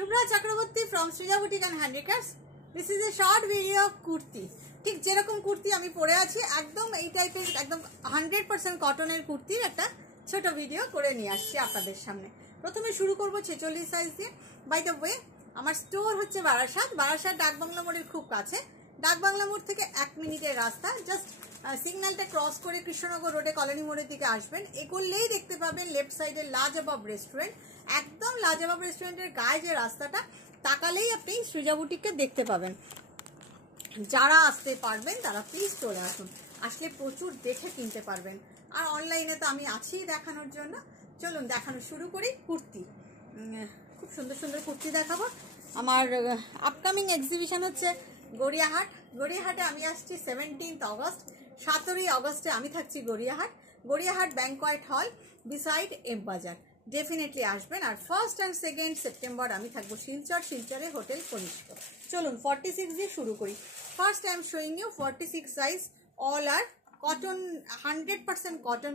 Shubhra Chakraborty from Srija Boutique and Handicrafts. This is a short video of kurti. ঠিক যেরকম কুর্তি আমি পরে আছি একদম এই টাইপের একদম 100% কটনের কুর্তির একটা ছোট ভিডিও করে নিয়ে আসছি আপনাদের সামনে। প্রথমে শুরু করব 46 সাইজ দিয়ে। বাই দ্য ওয়ে আমার স্টোর হচ্ছে বারাসাত ডাকবাংলা মোড়ের খুব কাছে। ডাকবাংলা মোড় থেকে 1 মিনিটের রাস্তা, জাস্ট সিগন্যালটা ক্রস করে কৃষ্ণনগর রোডে কলোনি মোড়ের দিকে আসবেন। এগোলেই দেখতে পাবেন লেফট সাইডে লাজবাব রেস্টুরেন্ট। একদম লাজবাব রেস্টুরেন্টের গায়ে যে রাস্তাটা, তাকালেই আপনি সৃজা বুটিককে দেখতে পাবেন। যারা আসতে পারবেন তারা প্লিজ চলে আসুন, আসলে প্রচুর দেখে কিনতে পারবেন। আর অনলাইনে তো আমি আছি দেখানোর জন্য। চলুন দেখানো শুরু করি। কুর্তি, খুব সুন্দর সুন্দর কুর্তি দেখাবো। আমার আপকামিং এক্সিবিশন হচ্ছে গড়িয়াহাটে আমি আসছি 17 অগস্ট। 17 অগস্টে আমি থাকছি Gariahat banquet hall beside M বাজার। ডেফিনেটলি আসবেন। আর 1st and 2nd সেপ্টেম্বর আমি থাকবো শিলচরে হোটেল কনিষ্ক। চলুন 46 দিয়ে শুরু করি। First I am showing you 46 size, all are cotton, 100% cotton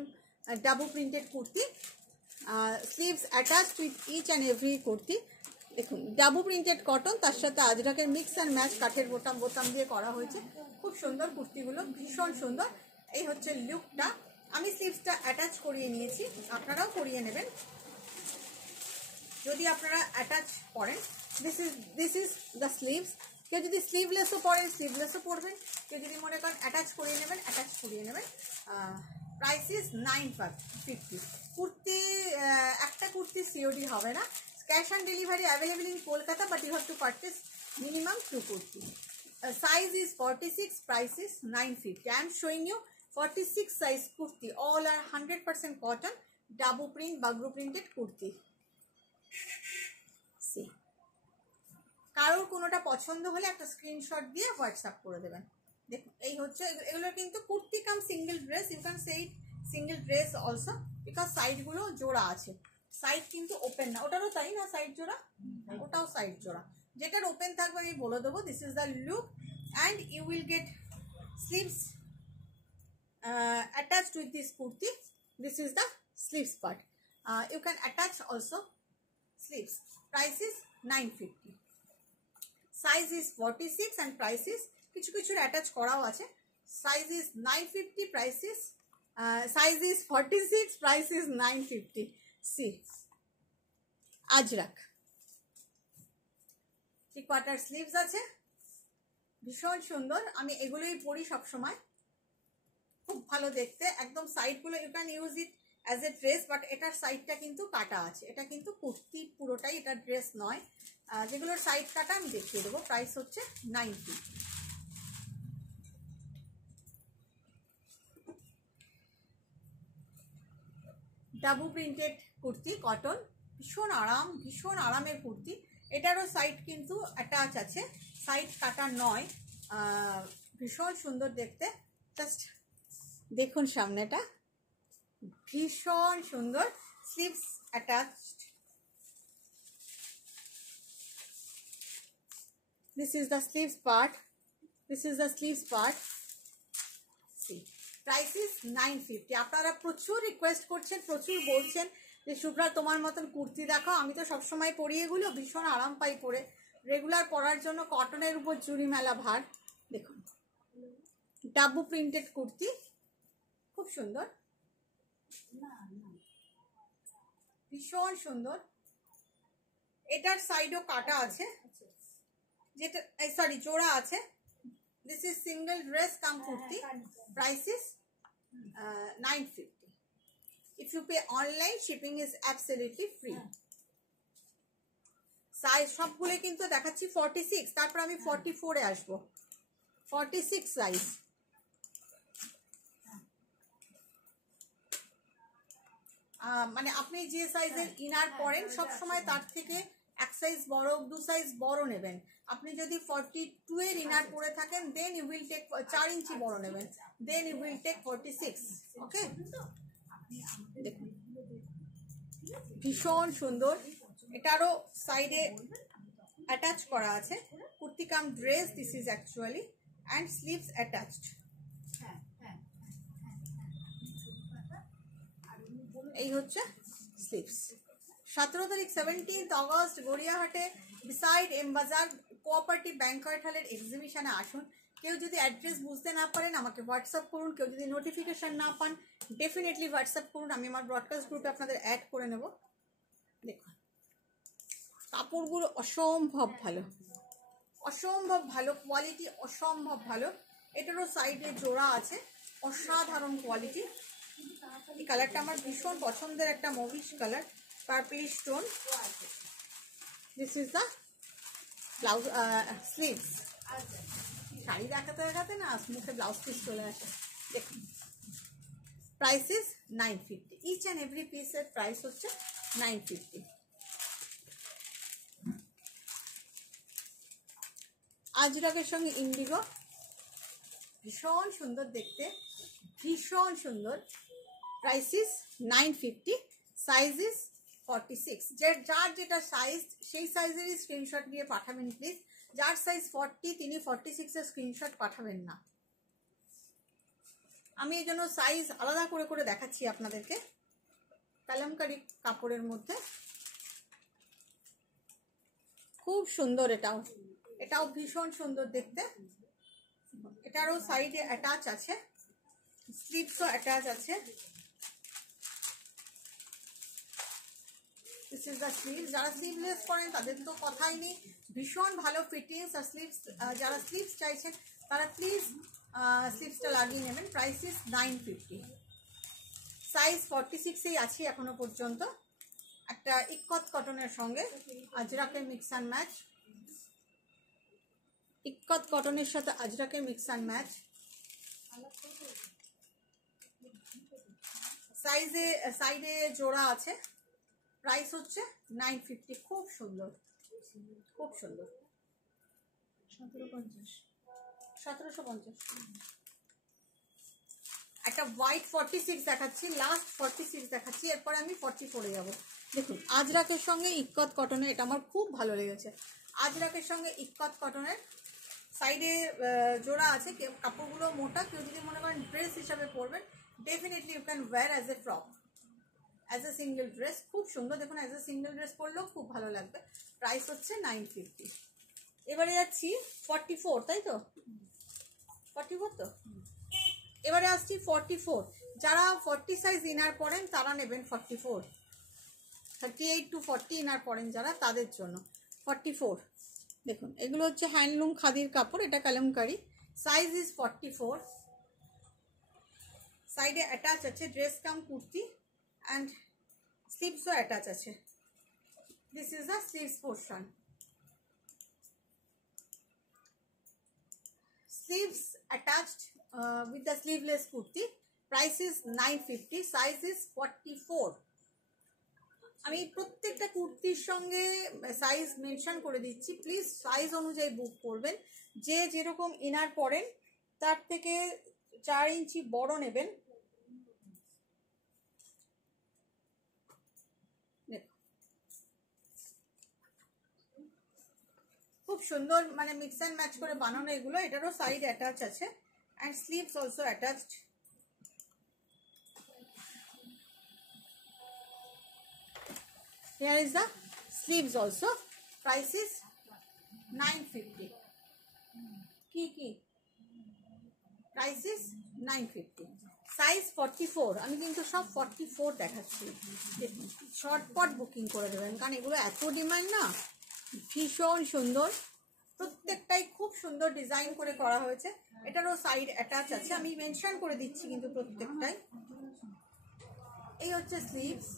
double printed kurti. Sleeves attached with each and every kurti. দেখুন ডাবল প্রিন্টেড কটন, তার সাথে আজরাকের মিক্স অ্যান্ড ম্যাচ কাঠের বোতাম দিয়ে করা হয়েছে। খুব সুন্দর কুর্তিগুলো, ভীষণ সুন্দর। এই হচ্ছে লুকটা। আমি স্লিভসটা অ্যাটাচ করিয়ে নিয়েছি, আপনারাও করিয়ে নেবেন যদি আপনারা অ্যাটাচ করেন। This is the sleeves. কেউ যদি স্লিভলেসও পরেন স্লিভলেসও পরবেন, কেউ যদি মনে করেন অ্যাটাচ করিয়ে নেবেন অ্যাটাচ করিয়ে নেবেন। Price is 950। কুর্তি, একটা কুর্তি সিওডি হবে না। Cash on delivery available in Kolkata, but you have to purchase minimum 2 kurti. Size is 46, price is 950. I am showing you 46 size kurti. All are 100% cotton, double print, bagru printed kurti. See. কারোর কোনোটা পছন্দ হলে একটা screenshot দিয়ে WhatsApp করে দেবেন। দেখুন এই হচ্ছে, এগুলো কিন্তু kurti cum single dress. You can say it single dress also, because সাইডগুলো জোড়া আছে। সাইড কিন্তু ওপেন না। ওটারও তাই না সাইড জোড়া? ওটাও সাইড জোড়া। যেটার ওপেন থাকবে আমি বলে দেবো। This is the look and you will get sleeves attached with this kurti. This is the sleeves part. You can attach also sleeves. Price is 950. Size is 46 and price is কিছু attach করাও আছে। Size is 950, price is size is 46, price is 950. See, Ajrak quarter sleeves আছে, ভীষণ সুন্দর। আমি এগুলোই পরি সবসময়, খুব ভালো দেখতে। একদম সাইডগুলো you can use it as a dress, but এটার সাইডটা কিন্তু কাটা আছে। এটা কিন্তু কুর্তি পুরোটাই, এটা ড্রেস নয়। যেগুলোর সাইড কাটা আমি দেখিয়ে দেবো। প্রাইস হচ্ছে 90। ডাবল প্রিন্টেড কুর্তি, কটন, ভীষণ আরামের কুর্তি। এটারও সাইড কিন্তু অ্যাটাচ আছে, সাইড কাটা নয়। ভীষণ সুন্দর দেখতে। জাস্ট দেখুন সামনেটা, ভীষণ সুন্দর। Sleeves attached. This is the sleeves part. See, price is 950. আপনারা প্রচুর রিকোয়েস্ট করছেন, প্রচুর বলছেন যে শুভ্রা তোমার মতন কুর্তি দেখাও। আমি তো সবসময় পরি এগুলো, ভীষণ আরাম পাই পরে। রেগুলার পরার জন্য কটনের উপর চুরি মেলা ভার। দেখুন ডাবু প্রিন্টেড কুর্তি, খুব সুন্দর, ভীষণ সুন্দর। এটার সাইডও কাটা আছে, যেটা সরি জোড়া আছে। This is single dress cum kurti. Price is 950. If you pay online, shipping is absolutely free. সাইজ সবগুলো কিন্তু দেখাচ্ছি 46, তারপর আমি 44 এ আসবো। 46 সাইজ। মানে আপনি যে সাইজের ইনার পরেন সব সময় তার থেকে 1 সাইজ বড় 2 সাইজ বড় নেবেন। আপনি যদি 42 এর ইনার পরে থাকেন দেন ইউ উইল টেক 4 ইঞ্চি বড় নেবেন, then you will take 46। Okay, দেখুন ভীষণ সুন্দর। এটারও সাইডে অ্যাটাচ করা আছে, kurti cum dress this is actually, and sleeves attached. এই হচ্ছে স্লিভস, 17 তারিখ 17th অগস্ট গড়িয়াহাটে beside M Bazar cooperative banquet হলের এক্সিবিশনে আসুন। কেউ যদি অ্যাড্রেস বুঝতে না পারেন আমাকে হোয়াটসঅ্যাপ করুন, কেউ যদি নোটিফিকেশান না পান ডেফিনেটলি হোয়াটসঅ্যাপ করুন, আমি আমার ব্রডকাস্ট গ্রুপে আপনাদের অ্যাড করে নেব। দেখুন কাপড়গুলো অসম্ভব ভালো, অসম্ভব ভালো কোয়ালিটি, অসম্ভব ভালো। এটারও সাইডে জোড়া আছে, অসাধারণ কোয়ালিটি। এই কালারটা আমার ভীষণ পছন্দের একটা mauvish colour, purplish tone. This is the blouse sleeves. Sari দেখাতে দেখাতে না মুখে ব্লাউজ পিস চলে আসে। দেখুন price is 950, each and every পিসের প্রাইস হচ্ছে 950। আজরাকের সঙ্গে ইন্ডিগো, ভীষণ সুন্দর দেখতে, ভীষণ সুন্দর। Price is 950, size is 46। যার যেটা সাইজ সেই সাইজেরই স্ক্রিনশট নিয়ে পাঠাবেন প্লিজ। যার সাইজ 40 তিনি 46-এর স্ক্রিনশট পাঠাবেন না। আমি এই জন্য সাইজ আলাদা করে করে দেখাচ্ছি আপনাদেরকে। কালামকারী কাপড়ের মধ্যে খুব সুন্দর, এটাও ভীষণ সুন্দর দেখতে। এটারও সাইডে অ্যাটাচ আছে, স্লিভসও অ্যাটাচ আছে। This is the sleeves. যারা স্লিভলেস পরেন তাদের তো কথাই নেই, ভীষণ ভালো ফিটিংস। আর স্লিভস যারা স্লিভস চাইছেন তারা প্লিজ স্লিভসটা লাগিয়ে নেবেন। প্রাইস ইজ 950, সাইজ 46-এই আছি এখনো পর্যন্ত। একটা ইক্কত কটনের সঙ্গে আজরাকের মিক্স অ্যান্ড ম্যাচ, ইক্কত কটনের সাথে আজরাকের মিক্স অ্যান্ড ম্যাচ। সাইডে জোড়া আছে। প্রাইস হচ্ছে 950, খুব সুন্দর, খুব সুন্দর। 1750। একটা হোয়াইট 46 দেখাচ্ছি, লাস্ট 46 দেখাচ্ছি, এরপরে আমি 44-এ যাবো। দেখুন আজরাকের সঙ্গে ইক্কত কটনের, এটা আমার খুব ভালো লেগেছে। আজরাকের সঙ্গে ইক্কত কটনের সাইডে জোড়া আছে। কাপড়গুলো মোটা, কেউ যদি মনে করেন ড্রেস হিসাবে পরবেন definitely you can wear as a frock, as a single dress. খুব সুন্দর, দেখুন অ্যাজ এ সিঙ্গেল ড্রেস পরলেও খুব ভালো লাগবে। প্রাইস হচ্ছে 950। এবারে যাচ্ছি 44, তাই তো? 44 তো। এবারে আসছি 44। যারা 40 সাইজ ইনার পরেন তারা নেবেন 44, 38 to 40 ইনার পরেন যারা, তাদের জন্য 44। দেখুন এগুলো হচ্ছে হ্যান্ডলুম খাদির কাপড়, এটা কালামকারি। Size is 44। সাইডে অ্যাটাচ আছে ড্রেস কাম কুর্তি অ্যান্ড স্লিভসও অ্যাটাচ আছে। This is the sleeves portion. Sleeves attached with the sleeveless kurti. Price is 950, size is 44. আমি প্রত্যেকটা কুর্তির সঙ্গে সাইজ মেনশন করে দিচ্ছি, প্লিজ সাইজ অনুযায়ী বুক করবেন। যে যেরকম ইনার পরেন তার থেকে 4 ইঞ্চি বড় নেবেন। খুব সুন্দর, মানে মিক্স অ্যান্ড ম্যাচ করে বানানো এগুলো। এটারও সাইড অ্যাটাচ আছে and sleeves also attached. Here is the sleeves also. Price is 950। কি প্রাইস ইজ 950, সাইজ 44। আমি কিন্তু সব 44 দেখাচ্ছি। দেখুন শর্টপট বুকিং করে দেবেন, কারণ এগুলো এত ডিমান্ড না। ভীষণ সুন্দর, প্রত্যেকটাই খুব সুন্দর ডিজাইন করে করা হয়েছে। এটারও সাইড অ্যাটাচ আছে, আমি মেনশন করে দিচ্ছি কিন্তু প্রত্যেকটাই। এই হচ্ছে স্লিভস।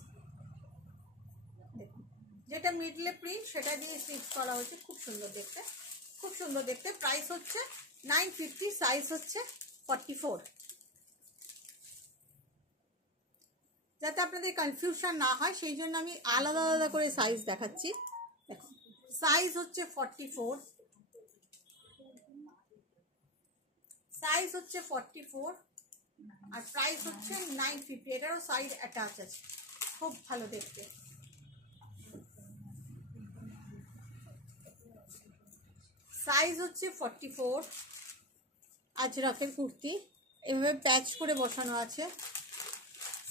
দেখুন যেটা মিডলে প্রিন্ট সেটা দিয়ে স্লিভস করা হয়েছে, খুব সুন্দর দেখতে, খুব সুন্দর দেখতে। প্রাইস হচ্ছে 950, সাইজ হচ্ছে 44। যাতে আপনাদের কনফিউশন না হয় সেই জন্য আমি আলাদা আলাদা করে সাইজ দেখাচ্ছি। দেখুন সাইজ হচ্ছে 44, সাইজ হচ্ছে 44 আর প্রাইস হচ্ছে 950। এটারও সাইড অ্যাটাচ আছে, খুব ভালো দেখতে। সাইজ হচ্ছে 44। আজরাকের কুর্তি এভাবে প্যাচ করে বসানো আছে।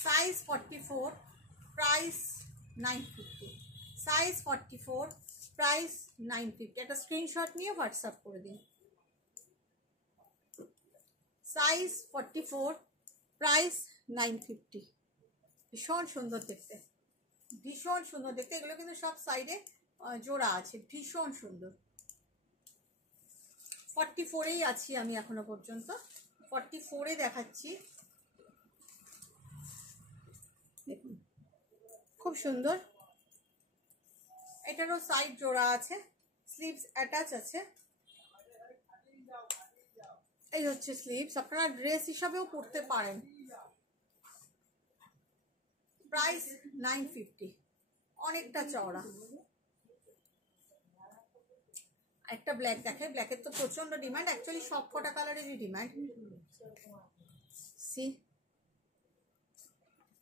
Size 44, price 950, size 44, price 950। একটা স্ক্রিনশট নিয়ে হোয়াটসঅ্যাপ করে দিন। Size 44, price 950। ভীষণ সুন্দর দেখতে, ভীষণ সুন্দর দেখতে। এগুলো কিন্তু সব সাইডে জোড়া আছে, ভীষণ সুন্দর। 44-এই আছি আমি এখনো পর্যন্ত, 44-এ দেখাচ্ছি। দেখুন খুব সুন্দর। এটারও সাইড জোড়া আছে, স্লিভস অ্যাটাচ আছে। এই হচ্ছে স্লিভস, আপনারা ড্রেস হিসাবেও পরতে পারেন। প্রাইস 950, অনেকটা চওড়া। একটা ব্ল্যাক দেখে, ব্ল্যাকের তো প্রচন্ড ডিমান্ড, অ্যাকচুয়ালি সব কটা কালারেরই ডিমান্ড। সি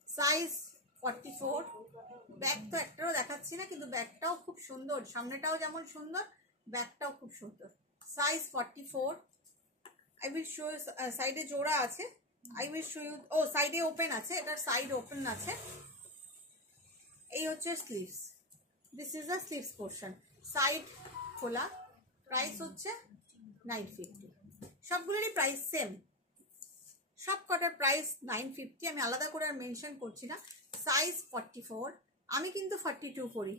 সাইজ 44, ব্যাক তো একটাও দেখাচ্ছি না, কিন্তু ব্যাকটাও খুব সুন্দর, সামনেটাও যেমন সুন্দর, ব্যাকটাও খুব সুন্দর। Size 44, I will show you. সাইডে জোড়া আছে, আই উইল শো ইউ। ও সাইডে ওপেন আছে, এটার সাইড ওপেন আছে। এই হচ্ছে sleeves, this is the sleeves portion, side খোলা। প্রাইস হচ্ছে 950। সবগুলোরই প্রাইস সেম, সব কটার প্রাইস 950। আমি আলাদা করে আর মেনশন করছি না। সাইজ 44, আমি কিন্তু 42 পরি।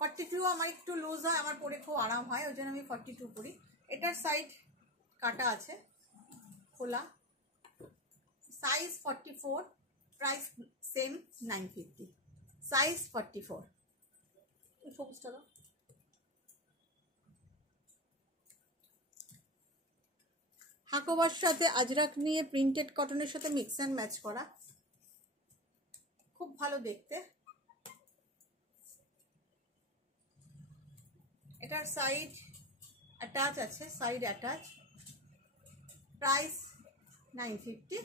42 আমার একটু লুজ হয়, আমার পরে খুব আরাম হয়, ওই জন্য আমি 42 পরি। এটার সাইড কাটা আছে, খোলা। Size 44, price same 950। সাইজ 44। সবুজটা দাও। হাকোবার সাথে আজরাক নিয়ে প্রিন্টেড কটনের সাথে মিক্স অ্যান্ড ম্যাচ করা, খুব ভালো দেখতে। এটার সাইড অ্যাটাচ আছে, সাইড অ্যাটাচ। Price 950,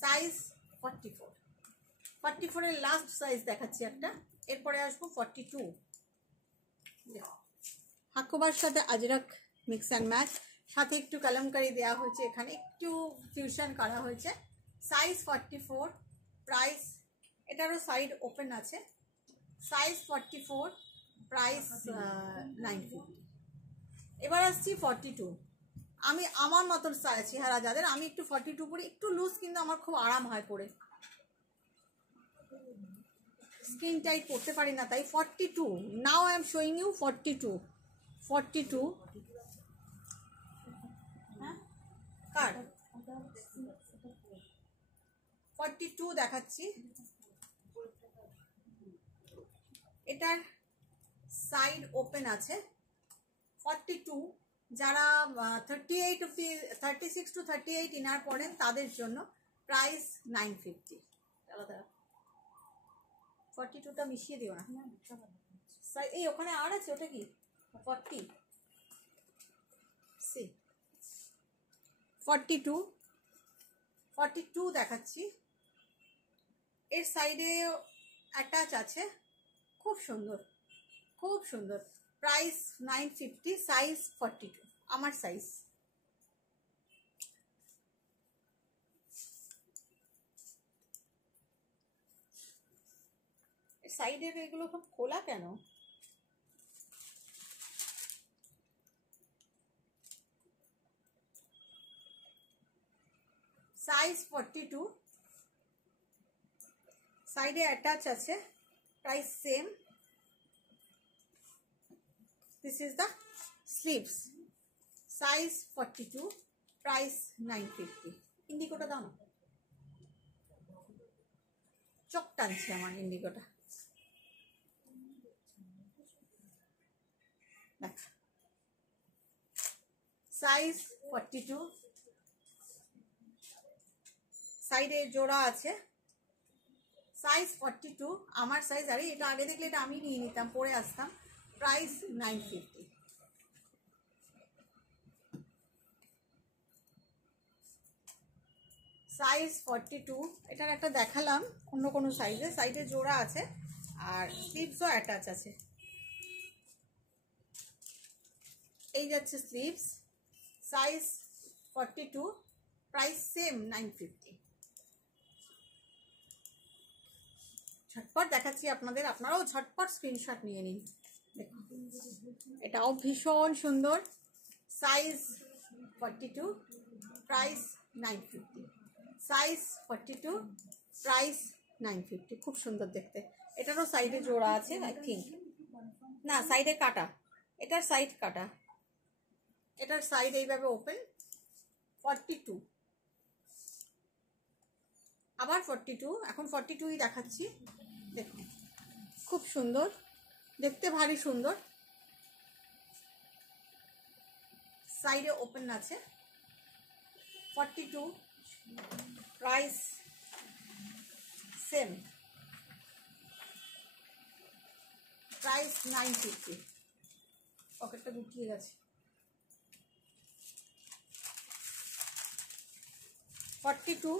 size 44। 44-এর লাস্ট সাইজ দেখাচ্ছি একটা, এরপরে আসবো 42। হাকোবার সাথে আজরাক মিক্স অ্যান্ড ম্যাচ, সাথে একটু কালামকারি দেওয়া হয়েছে, এখানে একটু ফিউশন করা হয়েছে। সাইজ 44, প্রাইস, এটারও সাইড ওপেন আছে। Size 44, price 950। এবার আসছি 42। আমি আমার মতন চেহারা যাদের, আমি একটু 42 পরি, একটু লুজ, কিন্তু আমার খুব আরাম হয় পরে, স্কিন টাইট করতে পারি না, তাই 42। Now I am showing you 42। 42 হ্যাঁ কার 42 দেখাচ্ছি। এটার সাইড ওপেন আছে। 42 যারা 36 to 38 ইনার পড়েন তাদের জন্য প্রাইস 950। 42টা মিশিয়ে দিও না, এই ওখানে আর আছে, ওটা কি 40? সি 42 দেখাচ্ছি। এর সাইডে অ্যাটাচ আছে, খুব সুন্দর, খুব সুন্দর। প্রাইস 950, সাইজ 42, আমার সাইজ। সাইডের এগুলো খুব খোলা কেন? সাইজ 42, সাইডে অ্যাটাচ আছে, price same. This is the sleeves, size 42, price 950। ইন্ডিগোটা দাও না, চোখ টানছে আমার ইন্ডিগোটা। সাইজ 42, সাইডে জোড়া আছে। সাইজ 42, আমার সাইজ। আরে এটা আগে দেখলে এটা আমি নিয়ে নিতাম, পরে আসতাম। প্রাইস 950। সাইজ 42। এটার একটা দেখালাম অন্য কোনো সাইজে, সাইডে জোড়া আছে আর স্লিভসও অ্যাটাচ আছে। এই যাচ্ছে স্লিভস, সাইজ 42, প্রাইস সেম 950। ঝটপট দেখাচ্ছি আপনাদের, আপনারাও ঝটপট স্ক্রিনশট নিয়ে নিন। দেখুন এটাও ভীষণ সুন্দর, সাইজ 42, প্রাইস 950। Size 42, price 950। খুব সুন্দর দেখতে। এটারও সাইডে জোড়া আছে আই থিঙ্ক, না সাইডে কাটা, এটার সাইড কাটা, এটার সাইড এইভাবে ওপেন। 42, আবার 42, এখন 42ই দেখাচ্ছি। দেখুন খুব সুন্দর দেখতে, ভারী সুন্দর। সাইডে ওপেন আছে। 42, প্রাইস সেম, প্রাইস 950। পকেটটা গুটিয়ে গেছে। 42,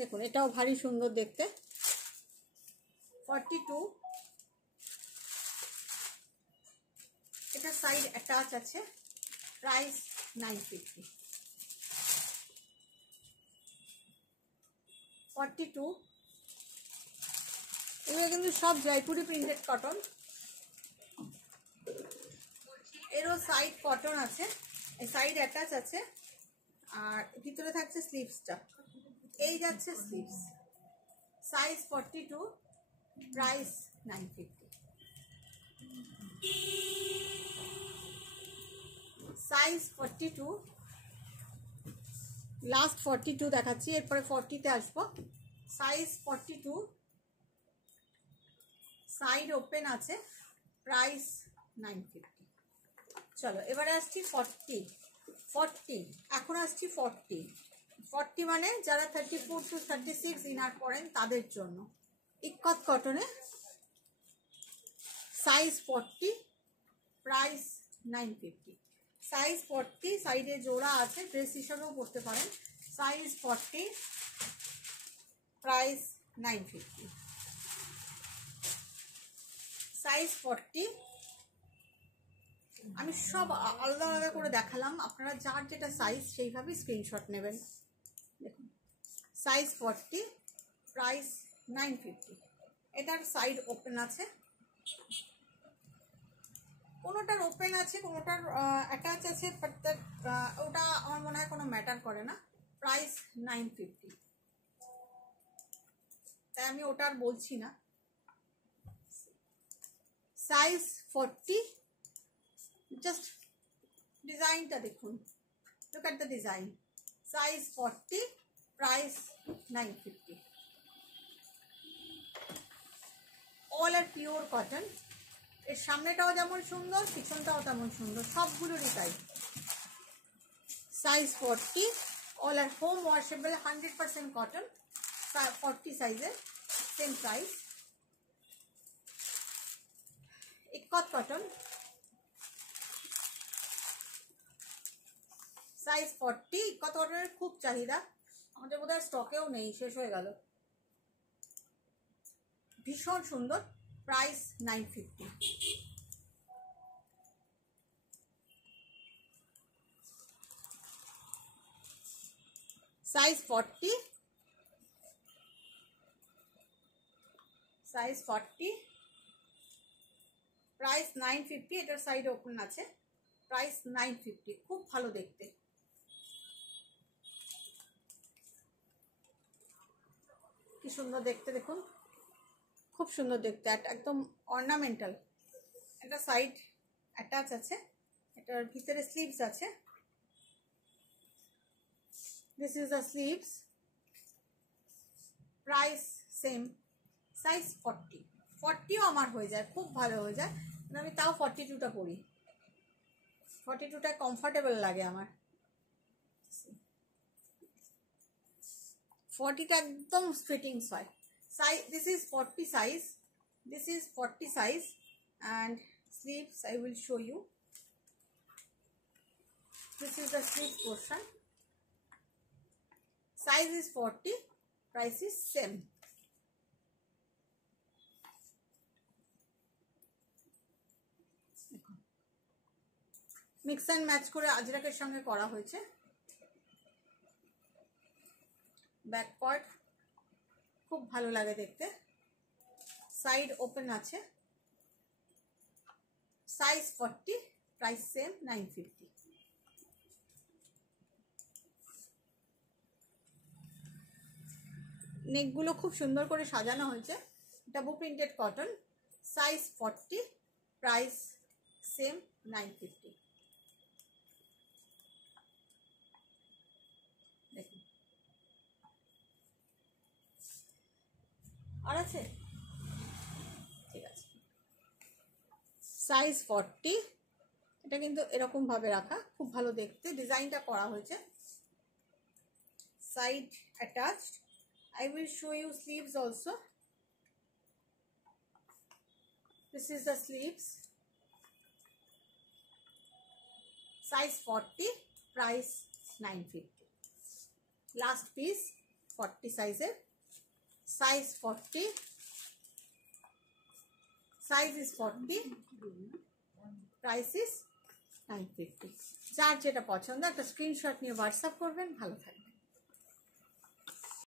দেখুন এটাও ভারী সুন্দর দেখতে। 42, এটা সাইড অ্যাটাচ আছে, প্রাইস 950। 42, এগুলো কিন্তু সব জয়পুরি প্রিন্টেড কটন। এরও সাইড কটন আছে, এই সাইড অ্যাটাচ আছে, আর ভিতরে থাকছে স্লিভসটা, এই যাচ্ছে sleeves. Size 42, price 950। Size 42, last 42 দেখাচ্ছি, এরপরে 40তে আসবো। সাইজ 42, সাইড ওপেন আছে, প্রাইস 950। চলো এবারে আসছি 40। এখন আসছি 40 মানে যারা 34 to 36 ইনার পরেন তাদের জন্য। ইক্কত কটনে, সাইজ 40, প্রাইস 950। সাইজ 40, সাইডে জোড়া আছে, ড্রেস হিসাবেও পরতে পারেন। Size 40, price 950। সাইজ 40, আমি সব আলাদা আলাদা করে দেখালাম, আপনারা যার যেটা সাইজ সেইভাবে স্ক্রিনশট নেবেন। দেখুন সাইজ 40, প্রাইস 950। এটার সাইড ওপেন আছে, কোনোটার ওপেন আছে, কোনোটার অ্যাটাচ আছে, বাট ওটা আমার মনে হয় কোনো ম্যাটার করে না। প্রাইস 950, তাই আমি ওটা আর বলছি না। সাইজ 40, জাস্ট ডিজাইনটা দেখুন, look at the design. Size 40, price 950। All are pure cotton. এর সামনেটাও যেমন সুন্দর, পিছনটাও তেমন সুন্দর, সবগুলোরই তাই। Size 40, all are home washable, 100% cotton. 40 সাইজের, same price. Ikat cotton, size 40। Ikat কটনের খুব চাহিদা, আমাদের বোধহয় স্টকেও নেই, শেষ হয়ে গেল। ভীষণ সুন্দর, প্রাইস 950। Size 40, size 40, price 950। এটার সাইড ওপেন আছে, প্রাইস 950। খুব ভালো দেখতে। কি সুন্দর দেখতে দেখুন, খুব সুন্দর দেখতে, একদম অর্নামেন্টাল। একটা সাইড অ্যাটাচ আছে, এটার ভিতরে স্লিভস আছে। This is the sleeves, price same. Size 40ও আমার হয়ে যায়, খুব ভালো হয়ে যায়, আমি তাও 42টা পরি। 42টা কমফর্টেবল লাগে আমার। 40টা একদম ফিটিংস হয়। Size, this is 40 size, this is 40 size, and sleeves I will show you. This is the sleeve portion. Size is 40, price is same. Mix and match করে আজরাকের সঙ্গে করা হয়েছে। ব্যাক পার্ট খুব ভালো লাগে দেখতে, সাইড ওপেন আছে, সাইজ 40, প্রাইস সেম 950। নেকগুলো খুব সুন্দর করে সাজানো হয়েছে, double printed cotton, size 40, price same 950। দেখুন আর আছে, ঠিক আছে, সাইজ 40। এটা কিন্তু এরকম ভাবে রাখা, খুব ভালো দেখতে ডিজাইনটা করা হয়েছে, side attached. I will show you sleeves also. This is the sleeves, size 40, price 950। Last piece 40 size, size 40, size is 40, price is 950। যার যেটা পছন্দ একটা স্ক্রিনশট নিয়ে হোয়াটসঅ্যাপ করবেন, ভালো থাকবেন।